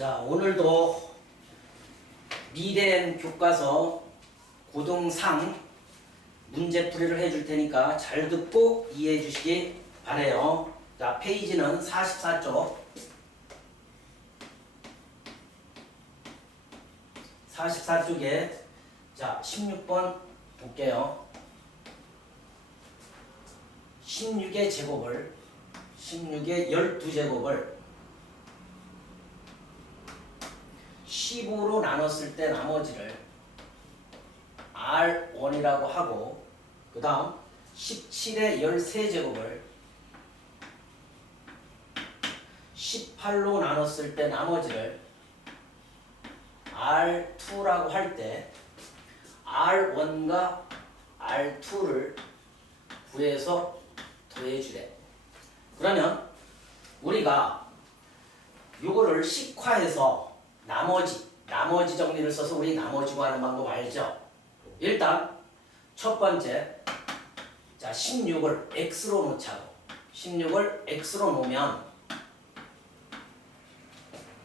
자, 오늘도 미래엔 교과서 고등상 문제풀이를 해줄 테니까 잘 듣고 이해해 주시기 바래요. 자, 페이지는 44쪽. 44쪽에 자, 16번 볼게요. 16의 제곱을 16의 12제곱을 15로 나눴을 때 나머지를 R1이라고 하고, 그 다음 17의 13제곱을 18로 나눴을 때 나머지를 R2라고 할 때 R1과 R2를 구해서 더해주래. 그러면 우리가 요거를 식화해서 나머지 정리를 써서 우리 나머지 구하는 방법 알죠? 일단 첫 번째, 자 16을 x로 놓자고. 16을 x로 놓으면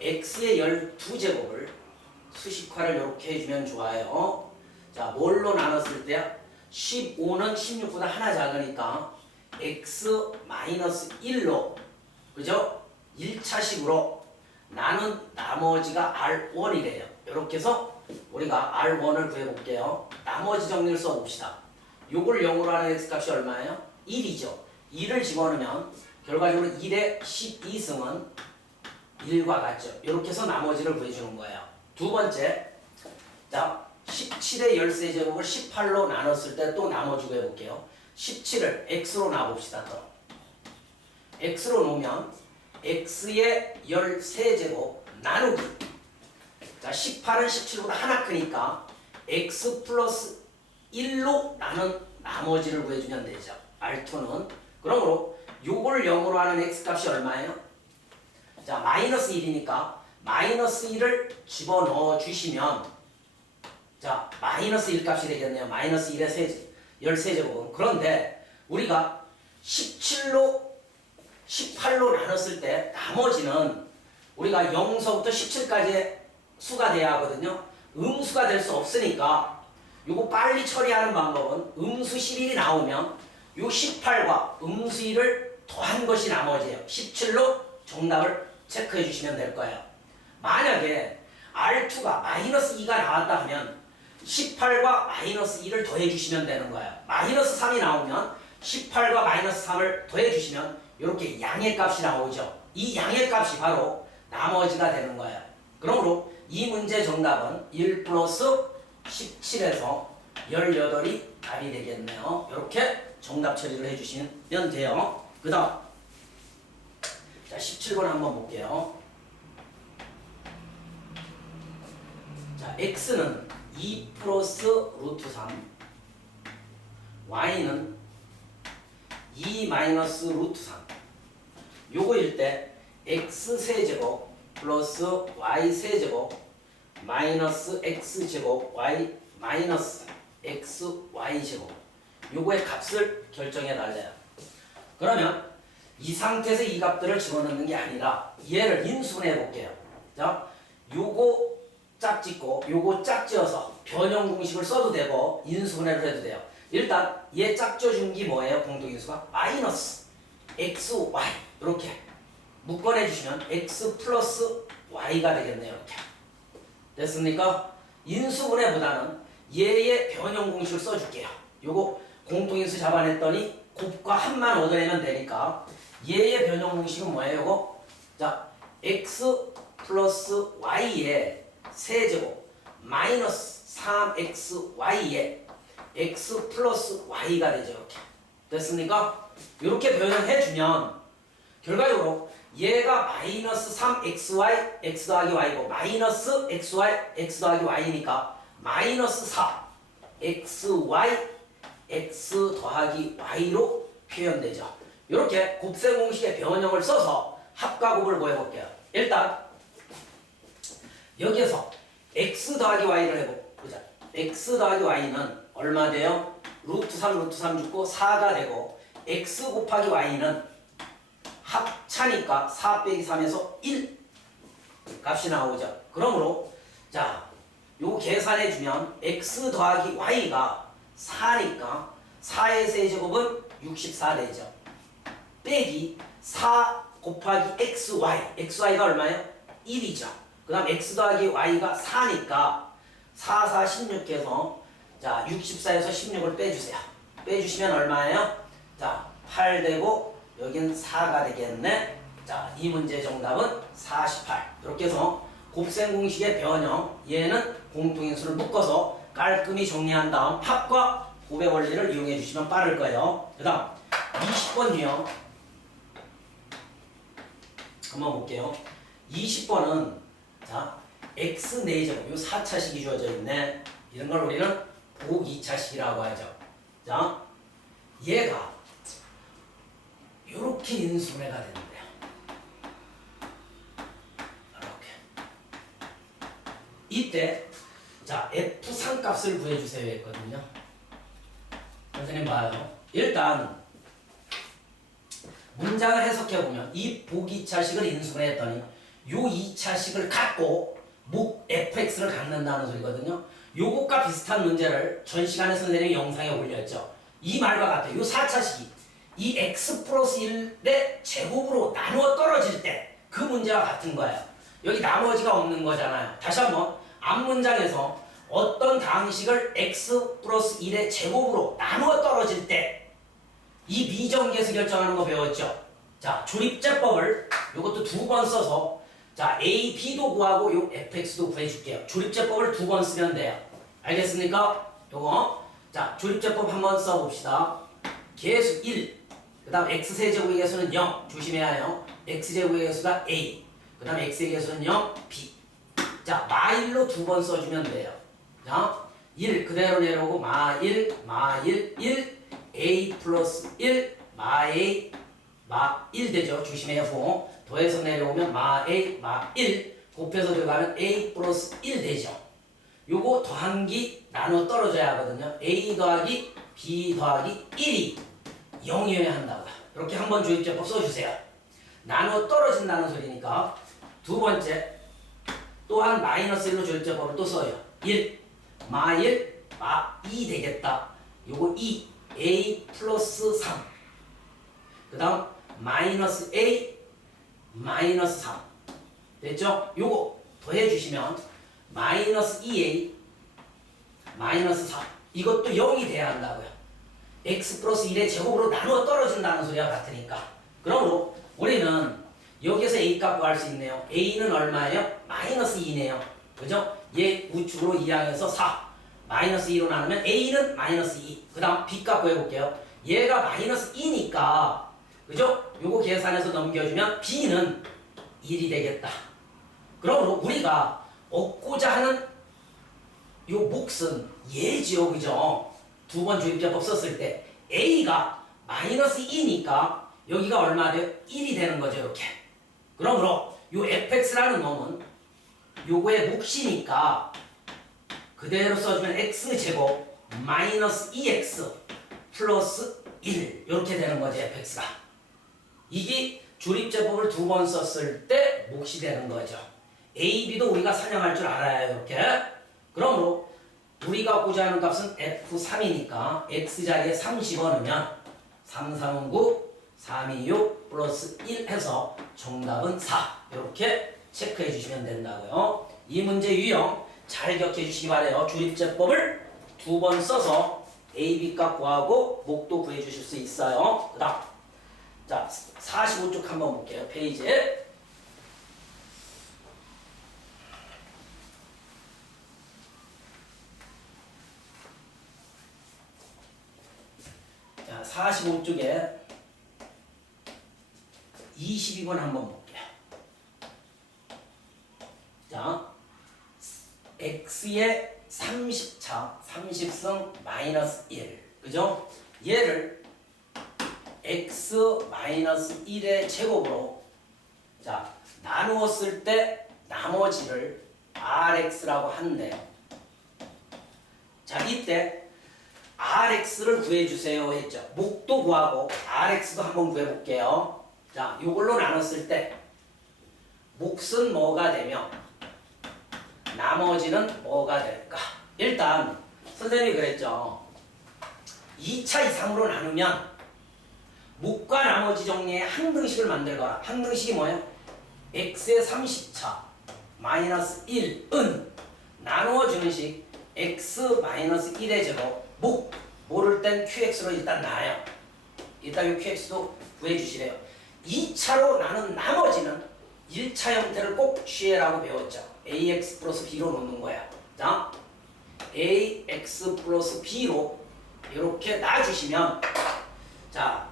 x의 12제곱을 수식화를 이렇게 해주면 좋아요. 자, 뭘로 나눴을 때 15는 16보다 하나 작으니까 x-1로, 그죠? 1차식으로 나는 나머지가 R1이래요. 이렇게 해서 우리가 R1을 구해볼게요. 나머지 정리를 써봅시다. 요걸 0으로 하는 x값이 얼마예요? 1이죠. 1을 집어넣으면 결과적으로 1의 12승은 1과 같죠. 이렇게 해서 나머지를 구해주는 거예요. 두 번째, 자 17의 13제곱을 18로 나눴을 때 또 나머지 구해볼게요. 17을 x로 놔봅시다. 또 x로 놓으면 x의 13제곱 나누기, 자 18은 17보다 하나 크니까 x 플러스 1로 나눈 나머지를 구해주면 되죠. R2는. 그러므로 요걸 0으로 하는 x값이 얼마예요? 자 마이너스 1이니까 마이너스 1을 집어넣어 주시면, 자 마이너스 1 값이 되겠네요. 마이너스 1의 13제곱은. 그런데 우리가 18로 나눴을 때 나머지는 우리가 0서부터 17까지의 수가 돼야 하거든요. 음수가 될 수 없으니까 요거 빨리 처리하는 방법은 음수 11이 나오면 요 18과 음수 1을 더한 것이 나머지예요. 17로 정답을 체크해 주시면 될 거예요. 만약에 R2가 마이너스 2가 나왔다 하면 18과 마이너스 2를 더해 주시면 되는 거예요. 마이너스 3이 나오면 18과 마이너스 3을 더해 주시면 이렇게 양의 값이 나오죠. 이 양의 값이 바로 나머지가 되는 거예요. 그러므로 이 문제 정답은 1 플러스 17에서 18이 답이 되겠네요. 이렇게 정답 처리를 해주시면 돼요. 그 다음 자 17번 한번 볼게요. 자 x는 2 플러스 루트 3, y는 2 마이너스 루트 3. 요거일 때 x 세제곱 플러스 y 세제곱 마이너스 x 제곱 y 마이너스 x y 제곱, 요거의 값을 결정해 달래요. 그러면 이 상태에서 이 값들을 집어넣는 게 아니라 얘를 인수분해 볼게요. 자, 요거 짝짓고 요거 짝지어서 변형 공식을 써도 되고 인수분해를 해도 돼요. 일단 얘 짝져준 게 뭐예요? 공통인수가 마이너스 x, y 이렇게 묶어내 주시면 x 플러스 y가 되겠네요. 이렇게 됐습니까? 인수분해보다는 얘의 변형 공식을 써줄게요. 요거 공통인수 잡아냈더니 곱과 합만 얻어내면 되니까 얘의 변형 공식은 뭐예요? 요거 자 x 플러스 y의 세제곱 마이너스 3xy의 x 플러스 y가 되죠. 이렇게 됐습니까? 이렇게 변형해주면 결과적으로 얘가 마이너스 3xy x 더하기 y고 마이너스 xy x 더하기 y니까 마이너스 4 xy x 더하기 y로 표현되죠. 이렇게 곱셈 공식의 변형을 써서 합과 곱을 구해볼게요. 일단 여기에서 x 더하기 y를 해보자. x 더하기 y는 얼마 돼요? 루트 3 죽고 4가 되고, x 곱하기 y는 합차니까 4 빼기 3에서 1. 값이 나오죠. 그러므로 자, 요 계산해 주면 x 더하기 y가 4니까 4의 세제곱은 64 되죠. 빼기 4 곱하기 xy가 얼마예요? 1이죠. 그 다음 x 더하기 y가 4니까 4, 4, 16해서 자 64에서 16을 빼주세요. 빼주시면 얼마예요? 자 8 되고 여긴 4가 되겠네. 자 이 문제 정답은 48. 이렇게 해서 곱셈 공식의 변형, 얘는 공통인수를 묶어서 깔끔히 정리한 다음 합과 곱의 원리를 이용해 주시면 빠를 거예요. 그 다음 20번 유형 한번 볼게요. 20번은 자 x 4제곱, 요 4차식이 주어져 있네. 이런 걸 우리는 복 2차식이라고 하죠. 자 얘가 요렇게 인수분해가 되는데요. 이렇게 이때 자 f3 값을 구해주세요 했거든요. 선생님 봐요. 일단 문장을 해석해보면 이 복 2차식을 인수분해했더니 요 2차식을 갖고 목 fx를 갖는다는 소리거든요. 요것과 비슷한 문제를 전 시간에 선생님이 영상에 올렸죠. 이 말과 같아요. 요 4차식이 이 x 플러스 1의 제곱으로 나누어 떨어질 때 그 문제와 같은 거예요. 여기 나머지가 없는 거잖아요. 다시 한번 앞문장에서 어떤 다항식을 x 플러스 1의 제곱으로 나누어 떨어질 때 이 미정계수 결정하는 거 배웠죠. 자 조립제법을 요것도 2번 써서 자 a, b도 구하고 요 fx도 구해줄게요. 조립제법을 2번 쓰면 돼요. 알겠습니까? 요거 자 조립제법 한번 써봅시다. 계수 1, 그 다음 x세제곱의 계수는 0 조심해야 해요. x제곱의 계수가 a, 그 다음 x의 계수는 0 b. 자 마1로 2번 써주면 돼요. 자 1 그대로 내려오고 마1 1 a 플러스 1 마1 되죠. 조심해요. 더해서 내려오면 마1 곱해서 들어가면 a 플러스 1 되죠. 요거 더한기 나눠 떨어져야 하거든요. a 더하기 b 더하기 1이 0이어야 한다고. 이렇게 한번 조립제법 써주세요. 나눠 떨어진다는 소리니까. 두 번째 또한 마이너스 1로 조립제법을 또 써요. 1 마1 마2 되겠다. 요거 2 a 플러스 3 그 다음 마이너스 a 마이너스 3 됐죠? 요거 더해주시면 마이너스 2a 마이너스 4 이것도 0이 돼야 한다고요. x 플러스 1의 제곱으로 나누어 떨어진다는 소리와 같으니까. 그러므로 우리는 여기서 a 값 구할 수 있네요. a는 얼마예요? 마이너스 2네요. 그죠? 얘 우측으로 2항에서 4 마이너스 2로 나누면 a는 마이너스 2. 그 다음 b 값 구해볼게요. 얘가 마이너스 2니까 그죠? 요거 계산해서 넘겨주면 b는 1이 되겠다. 그러므로 우리가 얻고자 하는 요 몫은 얘지요. 그죠? 2번 조립제법 썼을 때 a가 마이너스 2니까 여기가 얼마 돼요? 1이 되는 거죠. 이렇게. 그러므로 요 fx라는 놈은 요거의 몫이니까 그대로 써주면 x제곱 마이너스 2x 플러스 1 이렇게 되는 거죠. fx가. 이게 조립제법을 2번 썼을 때 몫이 되는 거죠. a, b도 우리가 사용할 줄 알아야 이렇게. 그러므로 우리가 갖고자 하는 값은 f3이니까 x자리에 3 집어넣으면 3, 3은 9, 3이 6 플러스 1 해서 정답은 4 이렇게 체크해 주시면 된다고요. 이 문제 유형 잘 기억해 주시기 바래요. 조립제법을 2번 써서 a, b 값 구하고 목도 구해 주실 수 있어요. 그 다음 자 45쪽 한번 볼게요. 페이지에 자 45쪽에 22번 한번 볼게요. 자 x의 30차 30승 마이너스 1 그죠? 얘를 x 마이너스 1의 제곱으로 자 나누었을 때 나머지를 rx라고 한대요. 자 이때 rx를 구해주세요 했죠. 목도 구하고 rx도 한번 구해볼게요. 자 요걸로 나눴을 때 몫은 뭐가 되며 나머지는 뭐가 될까? 일단 선생님이 그랬죠. 2차 이상으로 나누면 몫과 나머지 정리의 항등식을 만들거라. 항등식이 뭐예요? x의 30차 마이너스 1은 나누어주는 식 x 마이너스 1의 제곱 몫 모를 땐 qx로 일단 나와요. 일단 이 qx도 구해주시래요. 2차로 나눈 나머지는 1차 형태를 꼭 취해라고 배웠죠. ax 플러스 b로 놓는 거야. 자, ax 플러스 b로 이렇게 놔주시면 자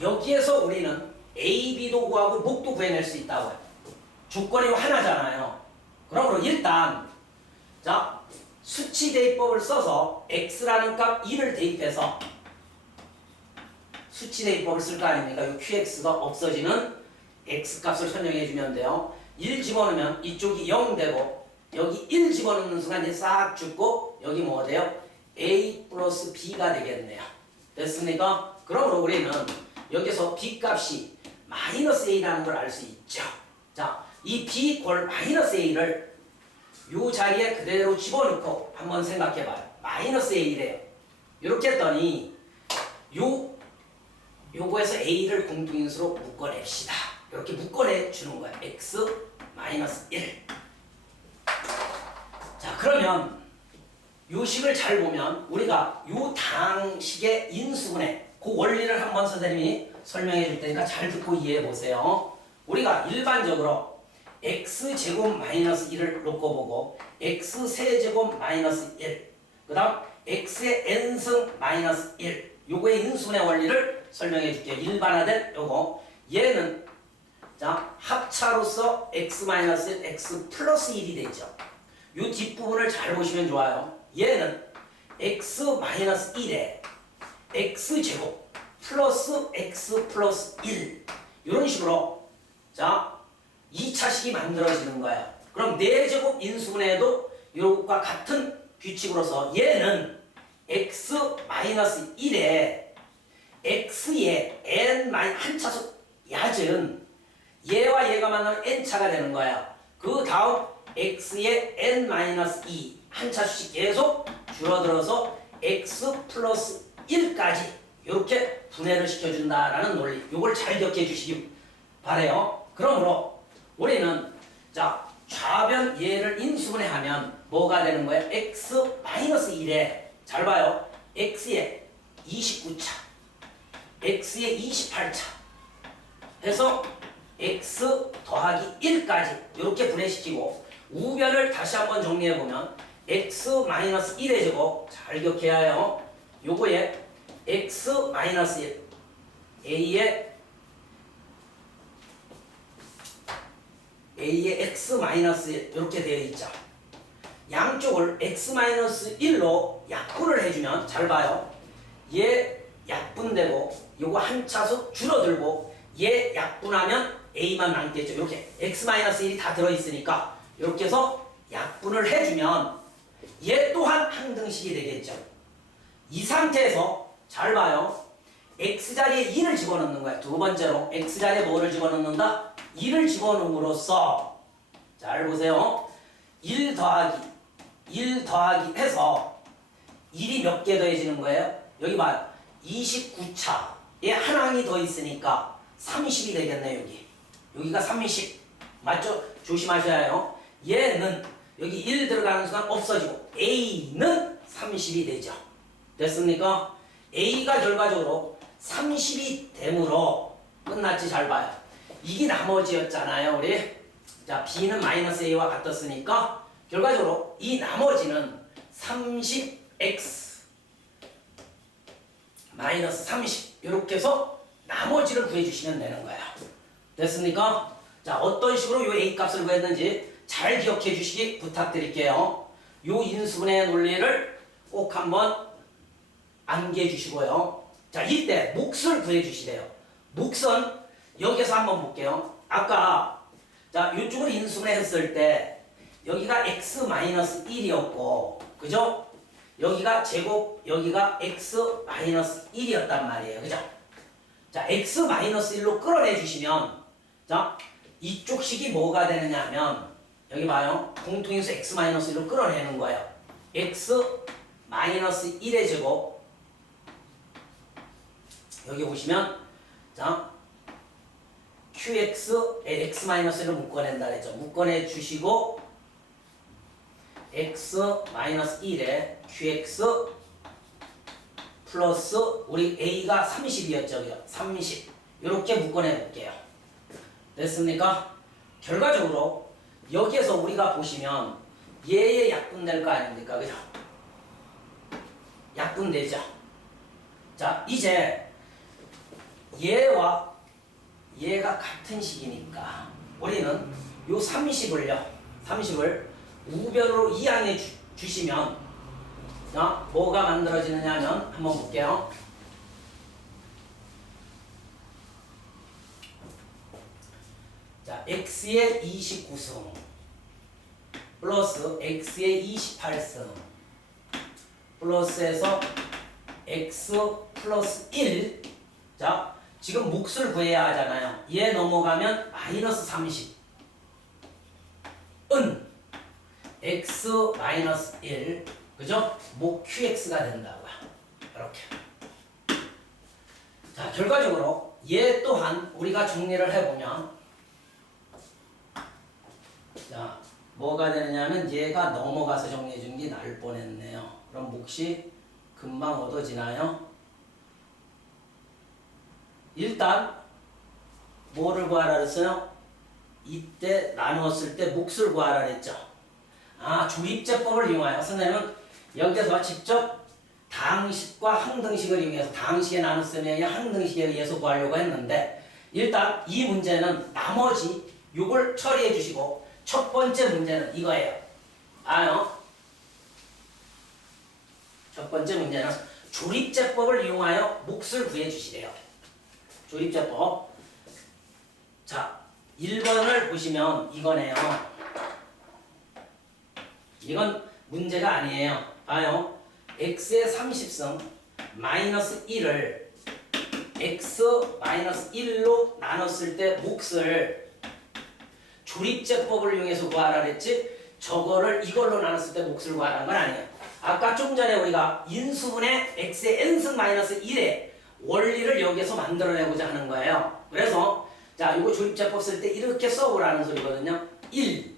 여기에서 우리는 a, b도 구하고 몫도 구해낼 수 있다고요. 조건이 하나잖아요. 그러므로 일단 자 수치 대입법을 써서 x라는 값 1을 대입해서 수치 대입법을 쓸 거 아닙니까? 이 qx가 없어지는 x값을 설명해 주면 돼요. 1 집어넣으면 이쪽이 0 되고 여기 1 집어넣는 순간 이제 싹 죽고 여기 뭐 돼요? a 플러스 b가 되겠네요. 됐습니까? 그러므로 우리는 여기서 b 값이 마이너스 a라는 걸 알 수 있죠. 자, 이 b 꼴 마이너스 a를 요 자리에 그대로 집어넣고 한번 생각해 봐요. 마이너스 a래요. 이렇게 했더니 요거에서 a를 공통인수로 묶어냅시다. 이렇게 묶어내 주는 거야. x 마이너스 1. 자, 그러면 요 식을 잘 보면 우리가 요 당식의 인수분해 그 원리를 한번 선생님이 설명해 줄 테니까 잘 듣고 이해해 보세요. 우리가 일반적으로 x제곱 마이너스 1을 놓고 보고 x세제곱 마이너스 1 그 다음 x의 n승 마이너스 1 요거의 인수분해 원리를 설명해 줄게요. 일반화된 요거 얘는 자 합차로서 x 마이너스 1 x 플러스 1이 되죠. 요 뒷부분을 잘 보시면 좋아요. 얘는 x 마이너스 1에 x제곱 플러스 x 플러스 1 이런 식으로 자 2차식이 만들어지는 거예요. 그럼 4제곱 인수분해도 이것과 같은 규칙으로서 얘는 x 마이너스 1에 x의 n 한 차수 얕은 얘와 얘가 만나면 n차가 되는 거예요. 그 다음 x의 n 마이너스 2 한 차수씩 계속 줄어들어서 x 플러스 1까지 이렇게 분해를 시켜준다라는 논리. 이걸 잘 기억해 주시기 바래요. 그러므로 우리는 자 좌변 얘를 인수분해하면 뭐가 되는 거예요? x 마이너스 1에 잘 봐요. x의 29차, x의 28차 해서 x 더하기 1까지 이렇게 분해시키고 우변을 다시 한번 정리해보면 x 마이너스 1의 제곱 잘 기억해야 해요. 요거에 x 마이너스 1 a의 x 마이너스 1 이렇게 되어 있죠. 양쪽을 x 마이너스 1로 약분을 해주면 잘 봐요. 얘 약분되고 요거 한 차수 줄어들고 얘 약분하면 a만 남겠죠. 이렇게 x 마이너스 1이 다 들어있으니까 이렇게 해서 약분을 해주면 얘 또한 항등식이 되겠죠. 이 상태에서 잘 봐요. x자리에 2를 집어넣는 거야. 두 번째로 x자리에 뭐를 집어넣는다? 2를 집어넣음으로써 잘 보세요. 1 더하기 해서 1이 몇 개 더해지는 거예요? 여기 봐요. 29차에 한 항이 더 있으니까 30이 되겠네. 여기가 30 맞죠? 조심하셔야 해요. 얘는 여기 1 들어가는 순간 없어지고 a는 30이 되죠. 됐습니까? a가 결과적으로 30이 되므로 끝났지. 잘 봐요. 이게 나머지였잖아요. 우리 자 b는 마이너스 a와 같았으니까 결과적으로 이 나머지는 30x 마이너스 30 이렇게 해서 나머지를 구해주시면 되는 거예요. 됐습니까? 자 어떤 식으로 요 a 값을 구했는지 잘 기억해 주시기 부탁드릴게요. 요 인수분해 논리를 꼭 한번 암기해 주시고요. 자 이때 몫을 구해 주시래요. 몫은 여기서 한번 볼게요. 아까 자 이쪽으로 인수분해 했을 때 여기가 x 마이너스 1이었고 그죠? 여기가 제곱 여기가 x 마이너스 1이었단 말이에요. 그죠? 자 x 마이너스 1로 끌어내 주시면 자 이쪽 식이 뭐가 되느냐 하면 여기 봐요. 공통인수 x-1로 끌어내는 거예요. x-1의 제곱 여기 보시면 자 qx에 x-1을 묶어낸다 그랬죠. 묶어내 주시고 x-1에 qx 플러스 우리 a가 30이었죠. 30 이렇게 묶어내 볼게요. 됐습니까? 결과적으로 여기에서 우리가 보시면 얘의 약분될 거 아닙니까? 그죠? 약분되죠? 자, 이제 얘와 얘가 같은 식이니까 우리는 요 30을 우변으로 이항해 주시면 뭐가 만들어지느냐 하면 한번 볼게요. 자, x의 29승 플러스 x의 28승 플러스에서 x 플러스 1. 자, 지금 몫을 구해야 하잖아요. 얘 넘어가면 마이너스 30 은 x 마이너스 1 그죠? 목 qx가 된다고요. 이렇게. 자, 결과적으로 얘 또한 우리가 정리를 해보면 자, 뭐가 되느냐면 얘가 넘어가서 정리해 주는 게 나을 뻔했네요. 그럼 몫이 금방 얻어지나요? 일단 뭐를 구하라 그랬어요? 이때 나누었을 때 몫을 구하라 그랬죠. 아, 조립제법을 이용하여 선생님은 여기서 직접 다항식과 항등식을 이용해서 다항식에 나눴으면 항등식에 의해서 구하려고 했는데 일단 이 문제는 나머지 요걸 처리해 주시고 첫 번째 문제는 이거예요. 첫 번째 문제는 조립제법을 이용하여 몫을 구해 주시래요. 조립제법. 자, 1번을 보시면 이거네요. 이건 문제가 아니에요. 봐요. x의 30승 마이너스 1을 x 마이너스 1로 나눴을 때 몫을 조립제법을 이용해서 구하라 그랬지 저거를 이걸로 나눴을 때 몫을 구하라는 건 아니에요. 아까 좀 전에 우리가 인수분해 x의 n승 마이너스 1의 원리를 여기에서 만들어내고자 하는 거예요. 그래서 자, 이거 조립제법 쓸 때 이렇게 써보라는 소리거든요. 1,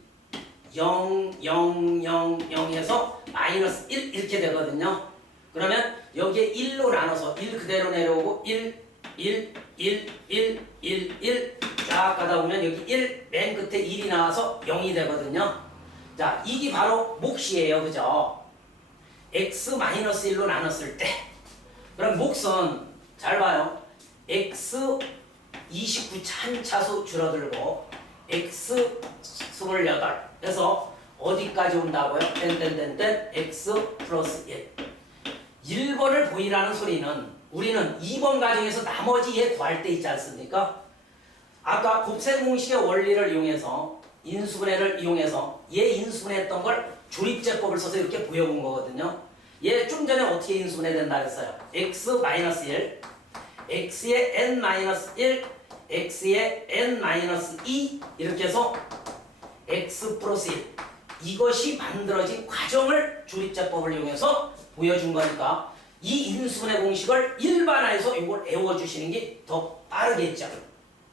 0, 0, 0, 0에서 마이너스 1 이렇게 되거든요. 그러면 여기에 1로 나눠서 1 그대로 내려오고 1, 1, 1, 1, 1, 1 쫙 가다 보면 여기 1, 맨 끝에 1이 나와서 0이 되거든요. 자, 이게 바로 몫이에요. 그죠? x-1로 나눴을 때 그럼 몫은 잘 봐요. x 29 찬차수 줄어들고 x 28 그래서 어디까지 온다고요? 땡땡땡땡 x 플러스 1 1번을 보이라는 소리는 우리는 2번 가정에서 나머지 얘 구할 때 있지 않습니까? 아까 곱셈 공식의 원리를 이용해서 인수분해를 이용해서 얘 인수분해했던 걸 조립제법을 써서 이렇게 보여본 거거든요. 얘 좀 전에 어떻게 인수분해 된다 했어요? x-1 x의 n-1 x의 n-2 이렇게 해서 x 플러스 1 이것이 만들어진 과정을 조립제법을 이용해서 보여준 거니까 이 인수분해 공식을 일반화해서 이걸 외워주시는 게 더 빠르겠죠.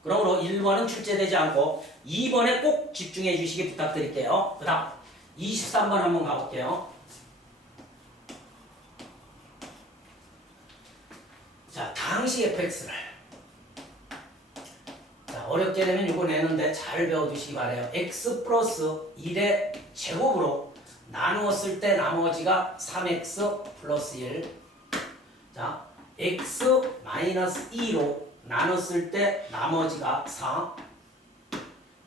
그러므로 1번은 출제되지 않고 2번에 꼭 집중해 주시기 부탁드릴게요. 그 다음 23번 한번 가볼게요. 자, 다항식 fx를 자, 어렵게 되면 이거 내는데 잘 배워두시기 바래요. x 플러스 1의 제곱으로 나누었을 때 나머지가 3x 플러스 1 자, x 마이너스 2로 나눴을 때 나머지가 4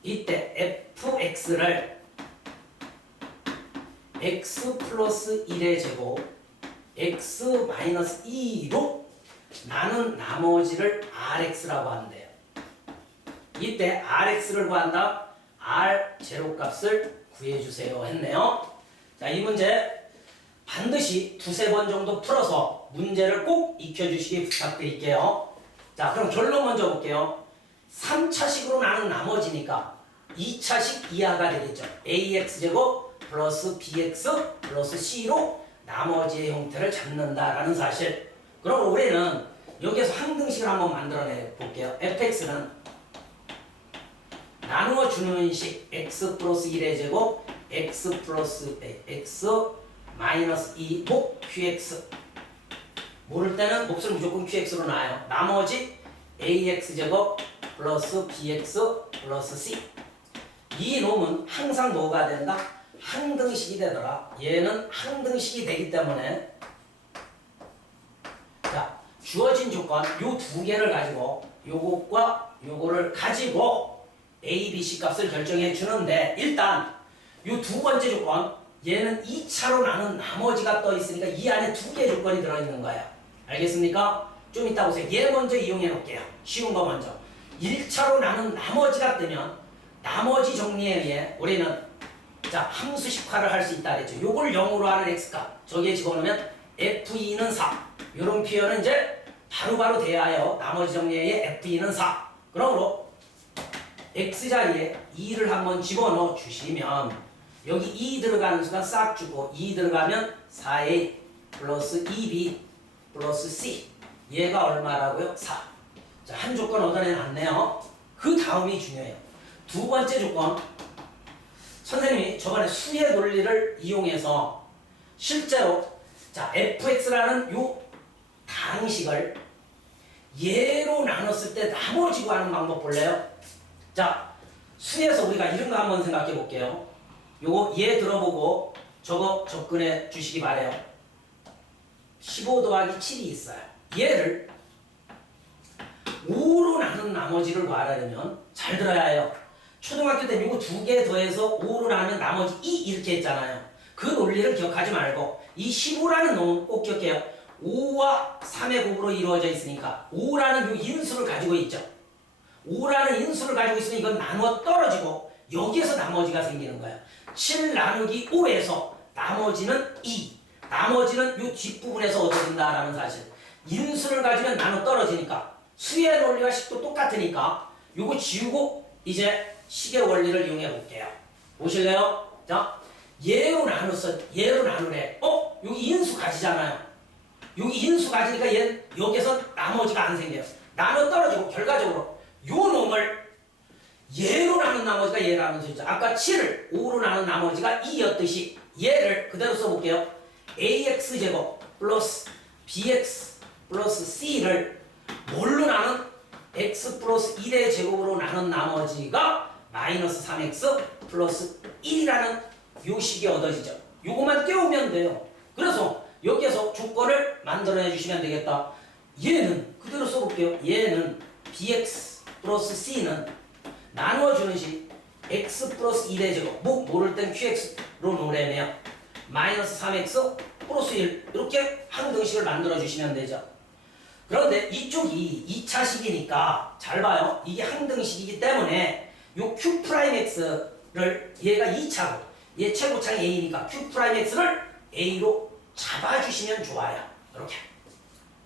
이때 fx를 x 플러스 1의 제곱 x 마이너스 2로 나눈 나머지를 rx라고 한대요. 이때 rx를 구한다. r 제로값을 구해주세요 했네요. 자, 이 문제 반드시 두세 번 정도 풀어서 문제를 꼭 익혀주시기 부탁드릴게요. 자, 그럼 결론 먼저 볼게요. 3차식으로 나눈 나머지니까 2차식 이하가 되겠죠. ax제곱 플러스 bx 플러스 c로 나머지의 형태를 잡는다라는 사실. 그럼 우리는 여기에서 항등식을 한번 만들어내 볼게요. fx는 나누어 주는 식 x 플러스 1의 제곱 x 플러스 x 마이너스 2 목 qx. 모를 때는 몫을 무조건 qx로 놔요. 나머지 ax제곱 플러스 bx 플러스 c. 이 놈은 항상 뭐가 된다? 항등식이 되더라. 얘는 항등식이 되기 때문에 자, 주어진 조건 요 두 개를 가지고 요것과 요거를 가지고 A, B, C 값을 결정해 주는데 일단 요 두 번째 조건 얘는 2차로 나눈 나머지가 떠 있으니까 이 안에 두 개 조건이 들어있는 거야. 알겠습니까? 좀 이따 보세요. 얘 먼저 이용해 놓을게요. 쉬운 거 먼저. 1차로 나눈 나머지가 뜨면 나머지 정리에 의해 우리는 자 함수식화를 할 수 있다 그랬죠. 요걸 0으로 하는 x값 저기에 집어넣으면 f2는 4. 요런 표현은 이제 바로바로 대하여 나머지 정리에 의해 f2는 4. 그러므로 x자리에 2를 한번 집어넣어 주시면 여기 2 들어가는 수가 싹 주고 2 들어가면 4a 플러스 2b 플러스 c. 얘가 얼마라고요? 4. 자, 한 조건 얻어내놨네요. 그 다음이 중요해요. 두 번째 조건. 선생님이 저번에 수의 논리를 이용해서 실제로 자 fx라는 요 당식을 예로 나눴을 때 나머지 구하는 방법 볼래요? 자 수에서 우리가 이런 거 한번 생각해 볼게요. 요거 예 들어보고 저거 접근해 주시기 바래요. 15 더하기 7이 있어요. 얘를 5로 나눈 나머지를 구하려면 잘 들어야 해요. 초등학교 때 이거 두 개 더해서 5로 나누면 나머지 2 이렇게 했잖아요. 그 논리를 기억하지 말고 이 15라는 놈은 꼭 기억해요. 5와 3의 곱으로 이루어져 있으니까 5라는 이 인수를 가지고 있죠. 5라는 인수를 가지고 있으면 이건 나누어 떨어지고 여기에서 나머지가 생기는 거예요. 7 나누기 5에서 나머지는 2. 나머지는 이 뒷부분에서 얻어진다라는 사실. 인수를 가지면 나눠 떨어지니까 수의 논리와 식도 똑같으니까 요거 지우고 이제 식의 원리를 이용해 볼게요. 보실래요? 자, 얘로 나눴어. 얘로 나누래. 여기 인수 가지잖아요. 여기 인수 가지니까 얘 여기서 나머지가 안 생겨요. 나눠 떨어지고 결과적으로 요 놈을 얘로 나눈 나머지가 얘로 나눈 수있죠. 아까 7을 5로 나눈 나머지가 2였듯이 얘를 그대로 써볼게요. ax제곱 플러스 bx 플러스 c를 뭘로 나눈? x 플러스 1의 제곱으로 나눈 나머지가 마이너스 3x 플러스 1이라는 요 식이 얻어지죠. 요것만 떼우면 돼요. 그래서 여기에서 조건을 만들어내 주시면 되겠다. 얘는 그대로 써볼게요. 얘는 bx 플러스 c는 나누어주는 식 x 플러스 1의 제곱 모를 땐 qx로 놓으려면 마이너스 3x 플러스 1 이렇게 항등식을 만들어 주시면 되죠. 그런데 이쪽이 2차식이니까 잘 봐요. 이게 항등식이기 때문에 요 q'x를 얘가 2차고 얘 최고창이 a니까 q'x를 a로 잡아주시면 좋아요. 이렇게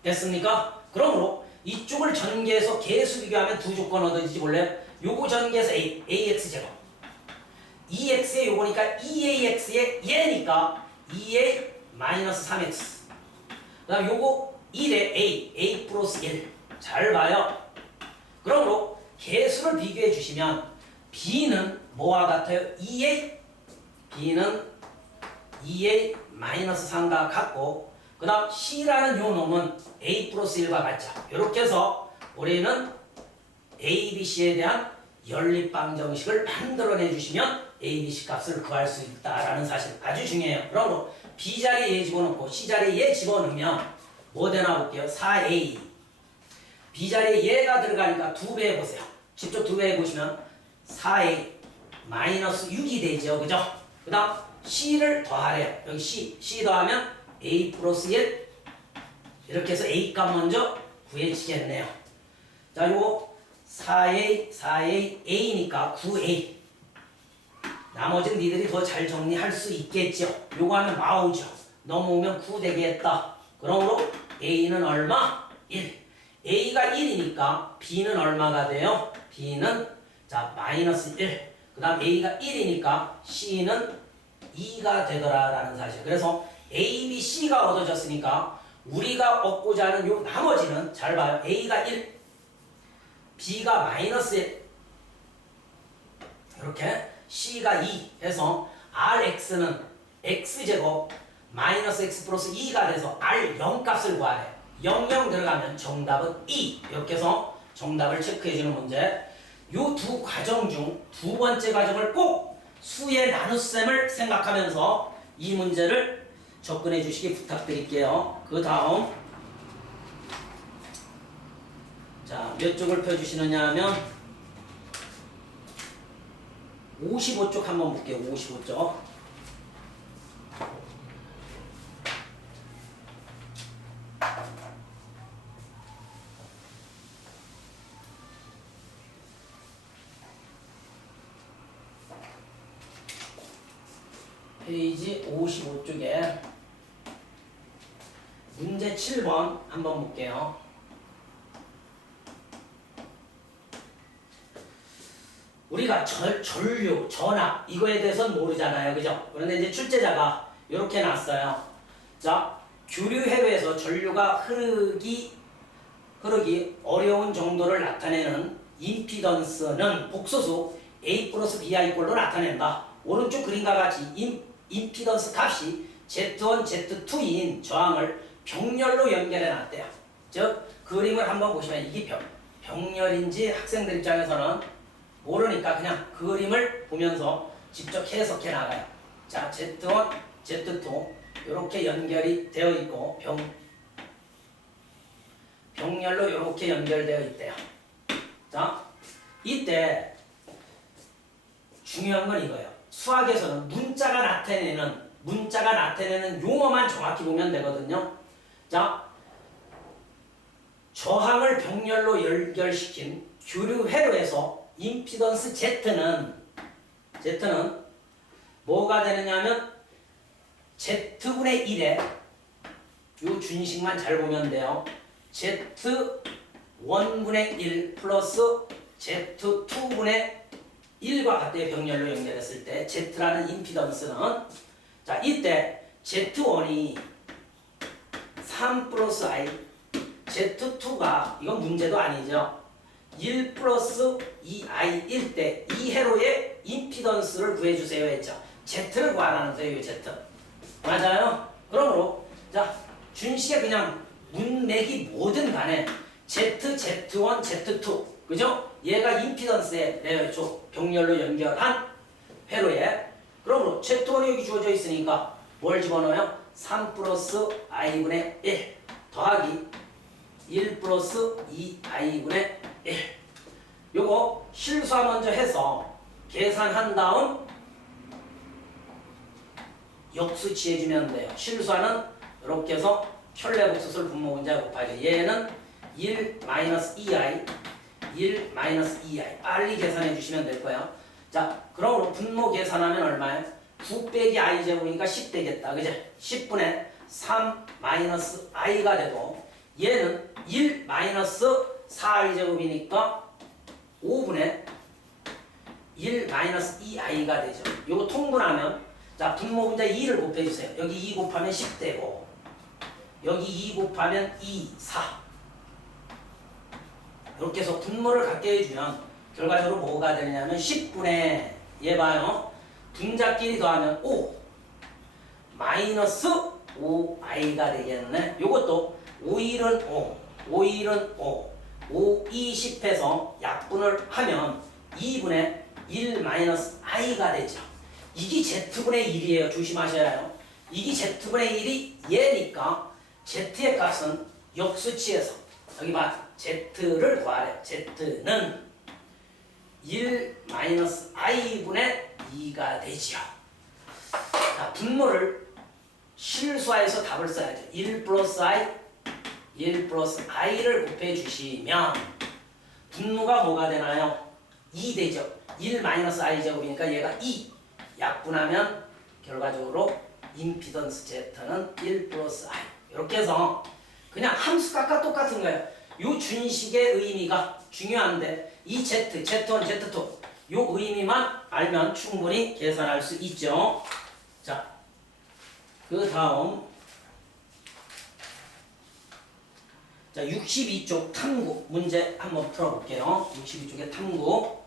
됐습니까? 그러므로 이쪽을 전개해서 개수 비교하면 두 조건 얻어지지 몰래요? 요거 전개해서 ax제곱 2x의 요거니까 2ax의 얘니까 2a 마이너스 3x 그 다음 요거 1의 a 플러스 1 잘 봐요. 그러므로 개수를 비교해 주시면 b는 뭐와 같아요? 2a b는 2a 마이너스 3과 같고 그 다음 c라는 요 놈은 a 플러스 1과 같죠. 이렇게 해서 우리는 a, b, c에 대한 연립방정식을 만들어내 주시면 a, b, c 값을 구할 수 있다라는 사실 아주 중요해요. 그러므로 b 자리에 얘 집어넣고 c 자리에 얘 집어넣으면 뭐 되나 볼게요. 4a b 자리에 얘가 들어가니까 2배 해보세요. 직접 2배 해보시면 4a 마이너스 6이 되죠. 그죠? 그 다음 c를 더하래요. 여기 c 더하면 a 플러스 1 이렇게 해서 a 값 먼저 구해지겠네요. 자, 요거 4a a니까 9a 나머지는 니들이 더 잘 정리할 수 있겠죠. 요거 하면 나오죠. 넘어오면 9 되겠다. 그러므로 a는 얼마? 1. a가 1이니까 b는 얼마가 돼요? B는 자 마이너스 1. 그 다음 A가 1이니까 C는 2가 되더라라는 사실. 그래서 A, B, C가 얻어졌으니까 우리가 얻고자 하는 요 나머지는 잘 봐요. A가 1, B가 마이너스 1, 이렇게 C가 2 해서 RX는 X제곱 마이너스 X 플러스 2가 돼서 R 0값을 구하래. 00 들어가면 정답은 2. 이렇게 해서 정답을 체크해주는 문제. 요 두 과정 중 두 번째 과정을 꼭 수의 나눗셈을 생각하면서 이 문제를 접근해 주시기 부탁드릴게요. 그 다음 자, 몇 쪽을 펴주시느냐 하면 55쪽 한번 볼게요. 55쪽. 페이지 55쪽에 문제 7번 한번 볼게요. 우리가 전류, 전압 이거에 대해서는 모르잖아요. 그죠? 그런데 이제 출제자가 이렇게 놨어요. 자, 교류 회로에서 전류가 흐르기 어려운 정도를 나타내는 임피던스는 복소수 A 플러스 BI 꼴로 나타낸다. 오른쪽 그림과 같이 임피던스 값이 Z1, Z2인 저항을 병렬로 연결해 놨대요. 즉 그림을 한번 보시면 이게 병렬인지 학생들 입장에서는 모르니까 그냥 그림을 보면서 직접 해석해 나가요. 자, Z1, Z2 이렇게 연결이 되어 있고 병렬로 이렇게 연결되어 있대요. 자, 이때 중요한 건 이거예요. 수학에서는 문자가 나타내는 용어만 정확히 보면 되거든요. 자, 저항을 병렬로 연결시킨 교류 회로에서 임피던스 Z는 뭐가 되느냐면 Z분의 1에 요 준식만 잘 보면 돼요. Z1분의 1 플러스 Z2분의 1과 같대요. 병렬로 연결했을 때 Z라는 임피던스는 자 이때 Z1이 3 플러스 I Z2가 이건 문제도 아니죠. 1 플러스 2i일 때 이 회로의 임피던스를 구해주세요 했죠. Z를 구하라는 거예요. Z 맞아요. 그러므로 자 준식에 그냥 문맥이 뭐든 간에 Z, Z1, Z2 그죠? 얘가 임피던스에 내죠. 병렬로 연결한 회로에 그러므로 Z1이 여기 주어져 있으니까 뭘 집어넣어요? 3 플러스 i분의 1 더하기 1 플러스 2i분의 1 요거 실수화 먼저 해서 계산한 다음 역수 취해주면 돼요. 실수화는 이렇게 해서 켤레복수술 분모분자 곱하기 얘는 1 마이너스 2i 1 마이너스 2i 빨리 계산해 주시면 될 거예요. 자, 그러므로 분모 계산하면 얼마예요? 9 빼기 i 제곱이니까 10 되겠다. 그제? 10분의 3 마이너스 i가 되고 얘는 1 마이너스 4i 제곱이니까 5분의 1 마이너스 2i가 되죠. 요거 통분하면 자 분모분자 2를 곱해주세요. 여기 2 곱하면 10 되고 여기 2 곱하면 2, 4 이렇게 해서 분모를 갖게 해주면 결과적으로 뭐가 되냐면 10분의 얘 봐요. 분자끼리 더하면 5 마이너스 5i가 되겠네. 요것도 5일은 5 5일은 5 5, 20 해서 약분을 하면 2분의 1 마이너스 i가 되죠. 이게 Z분의 1이에요. 조심하셔야 해요. 이게 Z분의 1이 얘니까 Z의 값은 역수치에서 여기 봐. Z를 구하래. Z는 1 마이너스 i분의 2가 되죠. 자, 분모를 실수화해서 답을 써야죠. 1 플러스 i를 곱해 주시면 분모가 뭐가 되나요? 2 되죠. 1 마이너스 i 제곱이니까 얘가 2 약분하면 결과적으로 임피던스 Z는 1 플러스 i 이렇게 해서 그냥 함수값과 똑같은 거예요. 이 준식의 의미가 중요한데 이 Z, Z1, Z2 요 의미만 알면 충분히 계산할 수 있죠. 자, 그 다음 자 62쪽 탐구 문제 한번 풀어볼게요. 62쪽의 탐구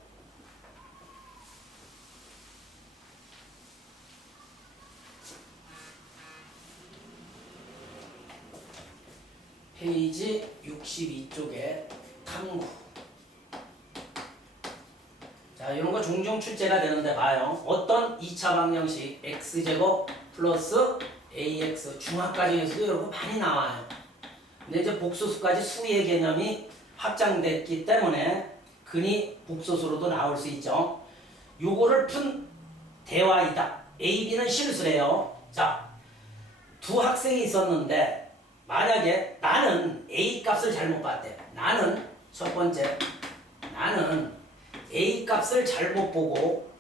페이지 62쪽에 탐구. 자, 이런 거 종종 출제가 되는데 봐요. 어떤 2차 방정식 x제곱 플러스 ax 중학까지에서도 이런 거 많이 나와요. 근데 이제 복소수까지 수의 개념이 확장됐기 때문에 근이 복소수로도 나올 수 있죠. 요거를 푼 대화이다. A, B는 실수래요. 자, 두 학생이 있었는데 만약에 나는 A 값을 잘못 봤대. 나는 첫 번째 나는 A 값을 잘못 보고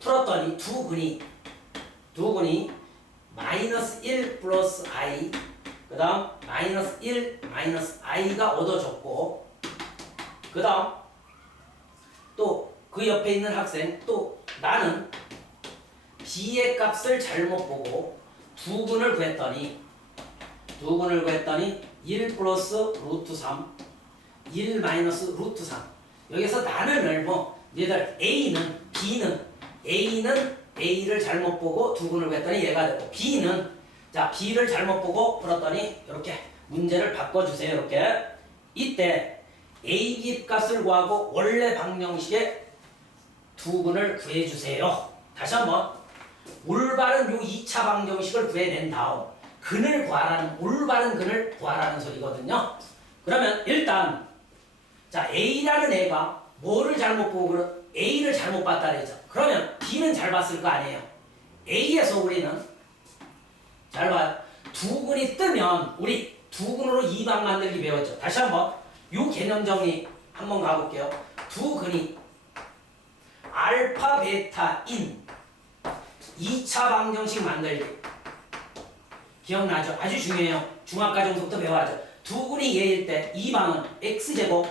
풀었더니 두 근이 마이너스 1 플러스 I 그 다음 마이너스 1 마이너스 I가 얻어졌고 그 다음 또 그 옆에 있는 학생 또 나는 B의 값을 잘못 보고 두 근을 구했더니 1 플러스 루트 3 1 마이너스 루트 3 여기서 나는을 뭐 얘들 A는 A를 잘못 보고 두 근을 구했더니 얘가 되고 B는 자 B를 잘못 보고 풀었더니 이렇게 문제를 바꿔주세요. 이렇게 이때 A, B 값을 구하고 원래 방정식의 두 근을 구해주세요. 다시 한번 올바른 요 2차 방정식을 구해낸 다음 근을 구하라는 올바른 근을 구하라는 소리거든요. 그러면 일단 자 A라는 애가 뭐를 잘못 보고 A를 잘못 봤다 그랬죠. 그러면 B는 잘 봤을 거 아니에요. A에서 우리는 잘 봐요. 두 근이 뜨면 우리 두 근으로 2방 만들기 배웠죠. 다시 한번 요 개념 정리 한번 가볼게요. 두 근이 알파 베타인 2차 방정식 만들기 기억나죠? 아주 중요해요. 중학과정부터 배워야죠. 두 근이 얘일 때 2방은 x제곱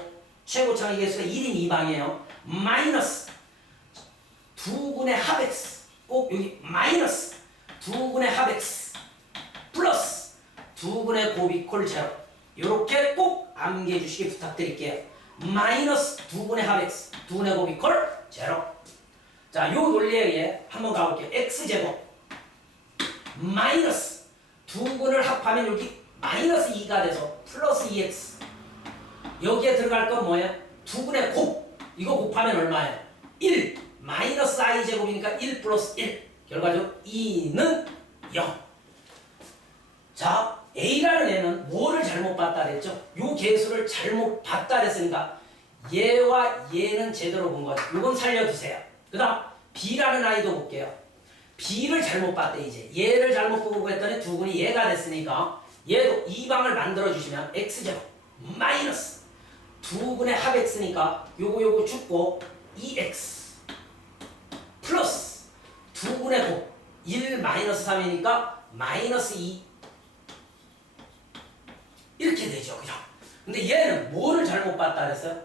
최고차의 개수가 1인 2방이에요. 마이너스 두 근의 합 x 꼭 여기 마이너스 두 근의 합 x 플러스 두 근의 곱이퀄 제로 이렇게 꼭 암기해 주시기 부탁드릴게요. 마이너스 두 근의 합 x 두 근의 곱이퀄 제로. 자, 요 논리에 의해 한번 가볼게요. x제곱 마이너스 두 근을 합하면 여기 마이너스 2가 돼서 플러스 2x 여기에 들어갈 건 뭐예요? 두 근의 곱 이거 곱하면 얼마예요? 1 마이너스 i제곱이니까 1 플러스 1 결과적으로 2는 0. 자 A라는 애는 뭐를 잘못 봤다 그랬죠? 요 개수를 잘못 봤다 그랬으니까 얘와 얘는 제대로 본 거죠. 요건 살려두세요. 그 다음 B라는 아이도 볼게요. B를 잘못 봤대. 이제 얘를 잘못 보고 했더니 두 근이 얘가 됐으니까 얘도 2방을 만들어주시면 x제곱 마이너스 두 근의 합 x니까 요거 죽고 2x 플러스 두 근의 곱 1 마이너스 3이니까 마이너스 2 이렇게 되죠. 그죠? 근데 얘는 뭐를 잘못 봤다 그랬어요?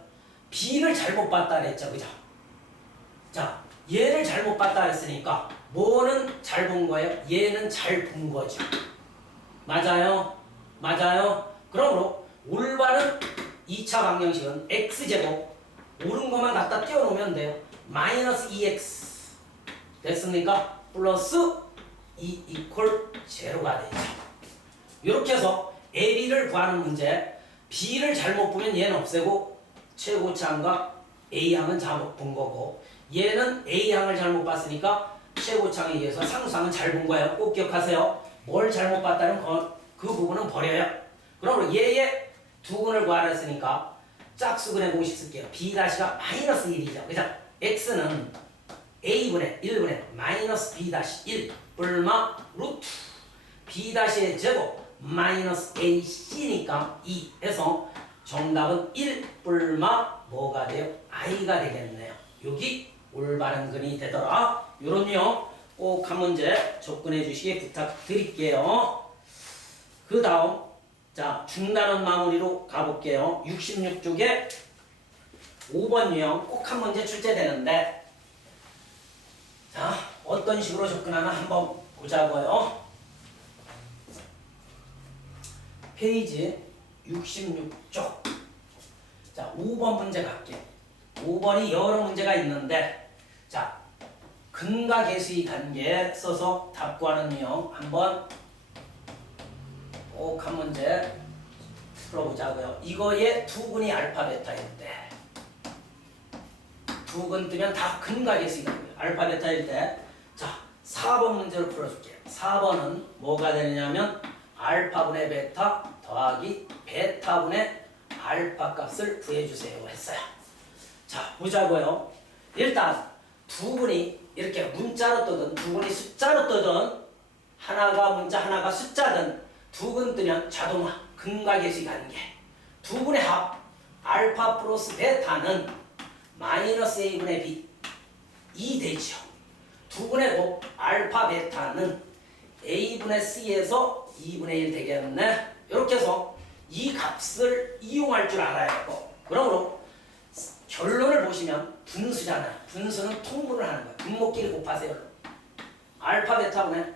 B를 잘못 봤다 그랬죠. 그죠? 자, 얘를 잘못 봤다 그랬으니까 뭐는 잘 본 거예요? 얘는 잘 본 거죠. 맞아요? 맞아요? 그러므로 올바른 2차 방정식은 x제곱 옳은 것만 갖다 띄워놓으면 돼요. 마이너스 2x 됐습니까? 플러스 2 이퀄 제로가 되죠. 이렇게 해서 AB를 구하는 문제 B를 잘못 보면 얘는 없애고 최고차항과 A항은 잘못 본 거고 얘는 A항을 잘못 봤으니까 최고차항에 의해서 상수항은 잘 본 거예요. 꼭 기억하세요. 뭘 잘못 봤다는 그 부분은 버려요. 그러므로 얘의 두 근을 구하라 했으니까 짝수근의 공식 쓸게요. B-가 마이너스 1이죠. 그죠? X는 A분의 1분의 마이너스 B-1 얼마? 루트 B-의 제곱 마이너스 AC니까 2 해서 정답은 1 얼마 뭐가 돼요? I가 되겠네요. 여기 올바른 근이 되더라. 요런 유형 꼭 한 문제 접근해 주시기 부탁드릴게요. 그 다음 자 중단원 마무리로 가볼게요. 66쪽에 5번 유형 꼭 한 문제 출제되는데 자 어떤 식으로 접근하나 한번 보자고요. 페이지 66쪽. 자 5번 문제 갈게요. 5번이 여러 문제가 있는데 자 근과 계수의 관계 써서 답 구하는 유형 한번 꼭 한 문제 풀어보자고요. 이거에 두근이 알파 베타일 때 두근 뜨면 다 근과 계수의 관계 알파 베타일 때 자 4번 문제로 풀어줄게요. 4번은 뭐가 되느냐면 알파분의 베타 더하기 베타분의 알파 값을 구해주세요 했어요. 자 보자고요. 일단 두근이 이렇게 문자로 뜨든 두근이 숫자로 뜨든 하나가 문자 하나가 숫자든 두근 뜨면 자동화 근과 계수의 관계 두근의 합 알파 플러스 베타는 마이너스 a분의 b 2 되죠. 두근의 곱 알파 베타는 a분의 c에서 2분의 1 되겠네. 이렇게 해서 이 값을 이용할 줄 알아야 하고 그러므로 결론을 보시면 분수잖아요. 분수는 통분을 하는 거예요. 분모끼리 곱하세요. 알파 베타분의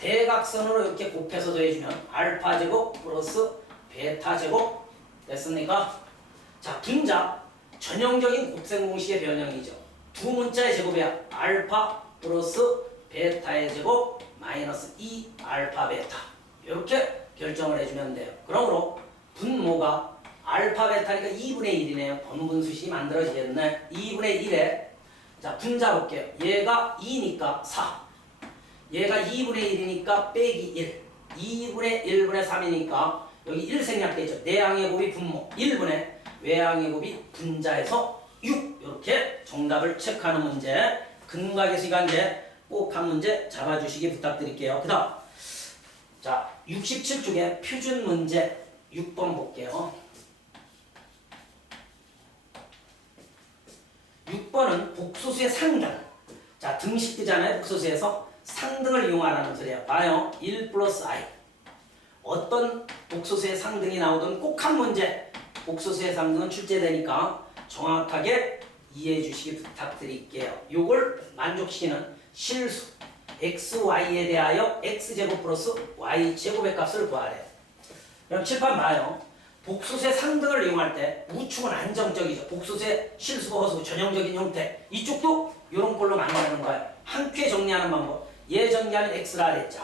대각선으로 이렇게 곱해서 더해주면 알파 제곱 플러스 베타 제곱 됐습니까? 자 분자 전형적인 곱셈 공식의 변형이죠. 두 문자의 제곱이야. 알파 플러스 베타의 제곱 마이너스 2 알파 베타 이렇게 결정을 해주면 돼요. 그러므로 분모가 알파 베타니까 2분의 1이네요. 번분수식이 만들어지겠네. 2분의 1에 자 분자 볼게요. 얘가 2니까 4 얘가 2분의 1이니까 빼기 1 2분의 1분의 3이니까 여기 1 생략되죠. 내항의 곱이 분모 1분의 외항의 곱이 분자에서 6 이렇게 정답을 체크하는 문제 근과 계수의 관계 꼭 한 문제 잡아주시기 부탁드릴게요. 그 다음 자 67쪽에 표준 문제 6번 볼게요. 6번은 복소수의 상등 자 등식 뜨잖아요. 복소수에서 상등을 이용하라는 소리예요. 봐요. 1 플러스 i 어떤 복소수의 상등이 나오든 꼭 한 문제 복소수의 상등은 출제되니까 정확하게 이해해 주시기 부탁드릴게요. 요걸 만족시키는 실수 x, y에 대하여 x제곱 플러스 y제곱의 값을 구하래요. 그럼 칠판 봐요. 복수수의 상등을 이용할 때 우측은 안정적이죠. 복수수의 실수고 허수고 전형적인 형태. 이쪽도 이런 꼴로 만나는 거예요. 한 큐에 정리하는 방법. 얘 정리하면 x라 그랬죠.